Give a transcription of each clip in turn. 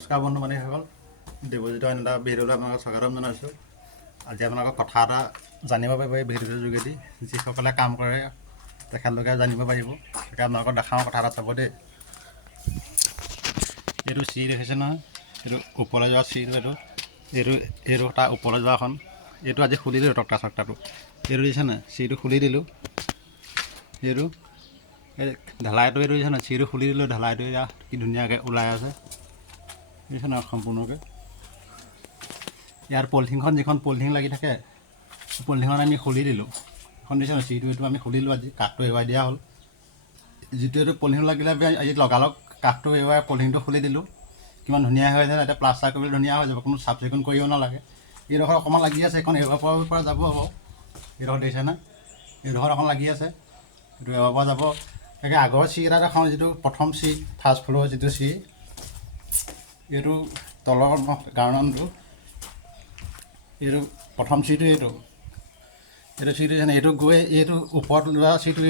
নমস্কাৰ বন্ধু বান্ধৱীসকল, দেৱজিত এটা ভিডিঅ'লৈ আপোনালোকক স্বাগতম জনাইছোঁ। আজি আপোনালোকক কথা এটা জানিব পাৰিব এই ভিডিঅ'টোৰ যোগেদি। যিসকলে কাম কৰে তেখেতলোকে জানিব পাৰিব। গতিকে আপোনালোকক দেখাওঁ, কথা এটা চাব দেই। এইটো চিৰি দেখিছে নহয়, এইটো ওপৰলৈ যোৱা চিৰিটো এইটো তাৰ ওপৰলৈ যোৱাখন। এইটো আজি খুলি দিলোঁ টক্টা চক্টাটো। এইটো দিছে নাই, চিৰিটো খুলি দিলোঁ। এইটো এই ঢালাইটো এইটো দিছে নাই, চিৰিটো খুলি দিলোঁ, ঢালাইটো কি ধুনীয়াকৈ ওলাই আছে দিছে নাই সম্পূৰ্ণকৈ। ইয়াৰ পলিথিনখন যিখন পলিথিন লাগি থাকে, পলিথিনখন আমি খুলি দিলোঁ। এখন দিছে নাই চিৰিটো, এইটো আমি খুলিলোঁ। আজি কাঠটো এৰুৱাই দিয়া হ'ল। যিটো এইটো পলিথিন লাগিলে আজি লগালগ কাঠটো এৰুৱাই পলিথিনটো খুলি দিলোঁ। কিমান ধুনীয়া হৈ আছে, এতিয়া প্লাষ্টাৰ কৰিবলৈ ধুনীয়া হৈ যাব, কোনো চাফ চিকুণ কৰিব নালাগে। এইডোখৰ অকণমান লাগি আছে, এইখন এৰুৱাব পৰা যাব আকৌ। এইডোখৰ দেখিছে নাই, এইডোখৰ অকণ লাগি আছে, এইটো এৰুৱাব পৰা যাব। তাকে আগৰ চিৰি এটা দেখাওঁ, যিটো প্ৰথম চিৰি ফাৰ্ষ্ট ফ্ল'ৰৰ যিটো চিৰি, এইটো তলৰ গাৰ্ডনটো, এইটো প্ৰথম চিৰিটো এইটো চিৰিটো দেখিছে নাই, এইটো গৈ এইটো ওপৰত লোৱা চিৰিটো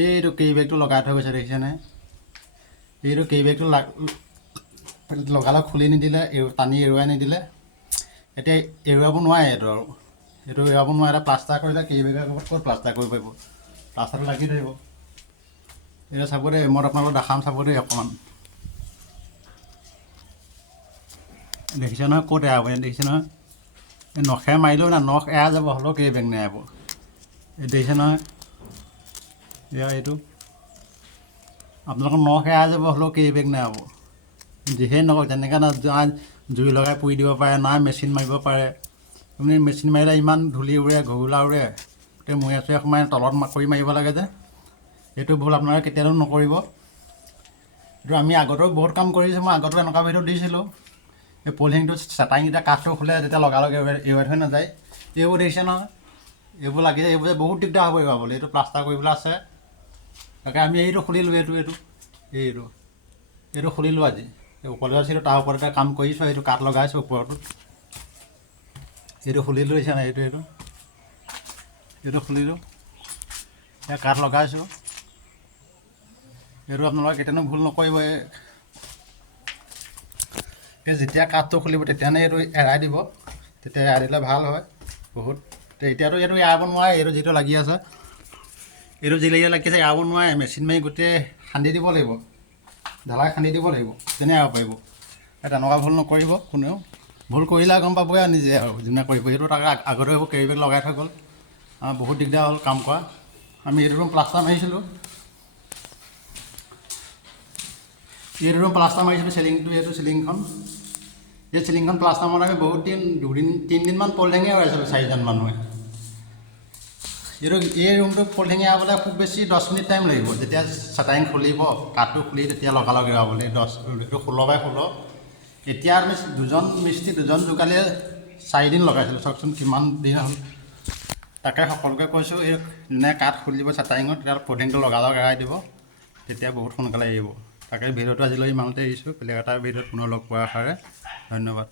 এইটো কেৰি বেগটো লগাই থৈ গৈছে দেখিছেনে। এইটো কেৰি বেগটো লগালগ খুলি নিদিলে, টানি এৰুৱাই নিদিলে, এতিয়া এৰুৱাব নোৱাৰে। এইটো এৰুৱাব নোৱাৰে। প্লাষ্টাৰ কৰিলে কেৰি বেগৰ ক'ত প্লাষ্টাৰ কৰিব পাৰিব, প্লাষ্টাৰটো লাগি ধৰিব। এতিয়া চাব দেই, মই আপোনালোকক দেখাম, চাব দেই অকণমান। দেখিছে নহয়, ক'ত এৰাব, দেখিছে নহয়, এই নখে মাৰিলেও না, নখ এৰা যাব, হ'লেও কেৰি বেগ নেৰাব। এই দেখিছে নহয়, এয়া এইটো আপোনালোকৰ নখ এৰা যাব, হ'লেও কেৰি বেগ নেৰাব। যিহেই নকওক, তেনেকৈ না জুই লগাই পুৰি দিব পাৰে, না মেচিন মাৰিব পাৰে। আপুনি মেচিন মাৰিলে ইমান ধূলি উৰে, ঘৰুলা উৰে, গোটেই মূৰে চুৰে সোমাই তলত কৰি মাৰিব লাগে যে। এইটো ভুল আপোনালোকে কেতিয়াও নকৰিব। এইটো আমি আগতেও বহুত কাম কৰিছোঁ, মই আগতেও এনেকুৱা ভিডিঅ' দিছিলোঁ। এই পলিথিনটো চেটাইংকেইটা কাঠটো খোলে, তেতিয়া লগালগ এৰুৱাই থৈ নাযায়। এইবোৰ দেখিছে নহয়, এইবোৰ লাগিছে, এইবোৰ বহুত দিগদাৰ হ'ব এৰুৱাবলৈ। এইটো প্লাষ্টাৰ কৰিবলৈ আছে। তাকে আমি এইটো খুলিলোঁ, এইটো খুলিলোঁ আজি। এই ওপৰলৈ আছিলোঁ, তাৰ ওপৰতে কাম কৰিছোঁ। এইটো কাঠ লগাইছোঁ ওপৰতো, এইটো খুলিলোঁ দেখিছে নাই, এইটো খুলিলোঁ, এতিয়া কাঠ লগাইছোঁ। এইটো আপোনালোকে কেতিয়ানো ভুল নকৰিব। যেতিয়া কাঠটো খুলিব তেতিয়ানে এইটো এৰাই দিব, তেতিয়া এৰাই দিলে ভাল হয় বহুত। এতিয়াতো এইটো এৰাব নোৱাৰে, এইটো যিটো লাগি আছে, এইটো যিলৈকে লাগি আছে এৰাব নোৱাৰে। মেচিন মাৰি গোটেই খান্দি দিব লাগিব, ঢালাই খান্দি দিব লাগিব, তেনে এৰাব পাৰিব। তেনেকুৱা ভুল নকৰিব কোনেও। ভুল কৰিলে গম পাবই আৰু নিজে, আৰু যোনে কৰিব। সেইটো তাকে আগতে এইবোৰ কেৰি বেগ লগাই থৈ গ'ল, আমাৰ বহুত দিগদাৰ হ'ল কাম কৰা। আমি এইটো ৰুম প্লাষ্টাৰ মাৰিছিলোঁ, প্লাষ্টাৰ মাৰিছিলোঁ চিলিংটো, এইটো চিলিংখন। এই চিলিংখন প্লাষ্টাৰ মাৰোঁতে আমি বহুত দিন, 3দিনমান পলিথিনে এৰুৱাইছিলোঁ, 4জন মানুহে। এই ৰুমটো পলিথিন এৰাবলৈ খুব বেছি 10 মিনিট টাইম লাগিব। যেতিয়া চেটাইং খুলিব, কাঠটো খুলি তেতিয়া লগালগ এৰুৱাবলৈ। এইটো 16x16। এতিয়া আমি 2জন মিস্ত্ৰী, 2জন যোগালীয়ে 4 দিন লগাইছিলোঁ। চাওকচোন কিমান দিন হ'ল। তাকে সকলোকে কৈছোঁ, এই যোনে কাঠ খুলিব চেটাইঙত, তেতিয়া পলিথিনটো লগালগ এৰাই দিব, তেতিয়া বহুত সোনকালে এৰিব। তাকে ভিডিঅ'টো আজিলৈ ইমানতে এৰিছোঁ। বেলেগ এটা ভিডিঅ'ত পুনৰ লগ পোৱাৰ আশাৰে ধন্যবাদ।